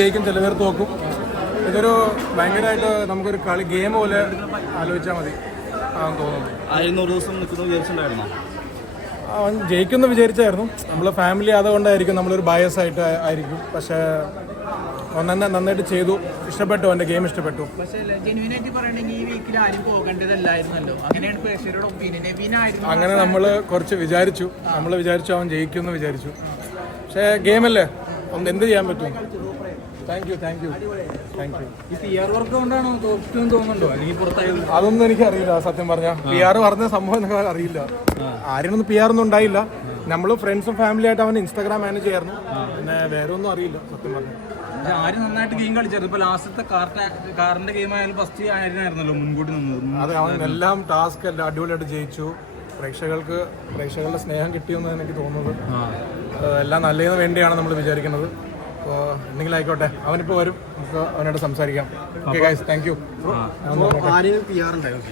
ജയിക്കും ചില പേർ തോക്കും ഇതൊരു ഭയങ്കരമായിട്ട് നമുക്കൊരു കളി ഗെയിം പോലെ ആലോചിച്ചാൽ മതി. ആണെന്ന് തോന്നുന്നു. ദിവസം നിൽക്കുന്നു വിചാരിച്ചിട്ടുണ്ടായിരുന്നോ? അവൻ ജയിക്കുന്നു വിചാരിച്ചായിരുന്നു. നമ്മൾ ഫാമിലി അതുകൊണ്ടായിരിക്കും നമ്മളൊരു ബയസ് ആയിട്ട് ആയിരിക്കും. പക്ഷേ അവൻ തന്നെ നന്നായിട്ട് ചെയ്തു. ഇഷ്ടപ്പെട്ടു അവന്റെ ഗെയിം ഇഷ്ടപ്പെട്ടു. അങ്ങനെ നമ്മൾ കുറച്ച് വിചാരിച്ചു. നമ്മൾ വിചാരിച്ചു അവൻ ജയിക്കുമെന്ന് വിചാരിച്ചു. പക്ഷേ ഗെയിമല്ലേ ഒന്ന് എന്ത് ചെയ്യാൻ പറ്റും? Thank you thank you thank you ഈ പി ആർ വർക്ക് കൊണ്ടാണോ തോറ്റെന്ന് തോന്നുന്നുണ്ടോ? അല്ലെങ്കിൽ പുറത്തായത്? അതൊന്നും എനിക്ക് അറിയില്ല സത്യം പറഞ്ഞ. പി ആർ പറഞ്ഞ സംഭവം അറിയില്ല. ആരിനൊന്നും പി ആർ ഒന്നും ഉണ്ടായില്ല. നമ്മൾ ഫ്രണ്ട്സും ഫാമിലി ആയിട്ട് അവൻ ഇൻസ്റ്റാഗ്രാം മാനേജ് ചെയ്യായിരുന്നു. പിന്നെ വേറെ ഒന്നും അറിയില്ല സത്യം പറഞ്ഞു. ആര് നന്നായിട്ട് ഗെയിം കളിച്ചത് ഇപ്പൊ ലാസ്റ്റത്തെ കാറിന്റെ കാറിന്റെ ഗെയിം ആയാലും ഫസ്റ്റ് ആയിരുന്നായിരുന്നല്ലോ മുൻകൂട്ടി നിന്നത് അത് അവൻ എല്ലാം ടാസ്ക് എല്ലാം അടിപൊളിയായിട്ട് ജയിച്ചു. പ്രേക്ഷകർക്ക് പ്രേക്ഷകരുടെ സ്നേഹം കിട്ടിയെന്ന് എനിക്ക് തോന്നുന്നത്. എല്ലാം നല്ലതിന് വേണ്ടിയാണ് നമ്മൾ വിചാരിക്കുന്നത്. അപ്പോൾ എന്തെങ്കിലും ആയിക്കോട്ടെ. അവനിപ്പോൾ വരും. നമുക്ക് അവനോട് സംസാരിക്കാം. ഓക്കെ ഗൈസ് താങ്ക് യു ആരെങ്കിലും പി ആർ ഉണ്ടായിരുന്നു